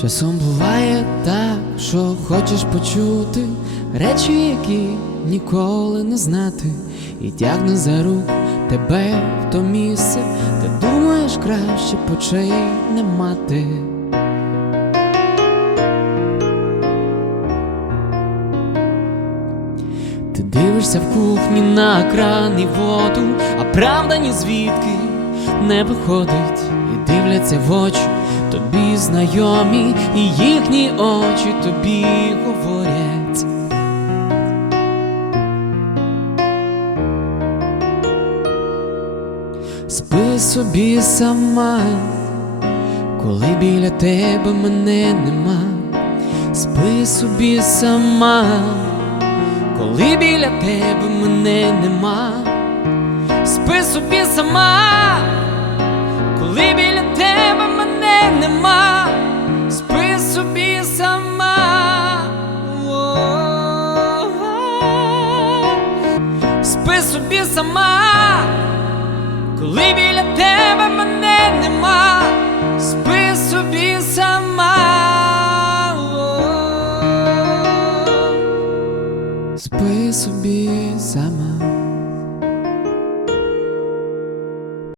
Часом буває так, що хочеш почути речі, які ніколи не знати, і тягне за рук тебе в то місце, де думаєш краще почей не мати. Ти дивишся в кухні на кран і воду, а правда ні звідки не виходить, і дивляться в очі тобі знайомі, і їхні очі тобі говорять. Спи собі сама, коли біля тебе мене нема, спи собі сама коли біля тебе мене нема, спи собі сама, сама. Спи собі сама, коли біля тебе мене нема, спи собі сама. Спи собі сама.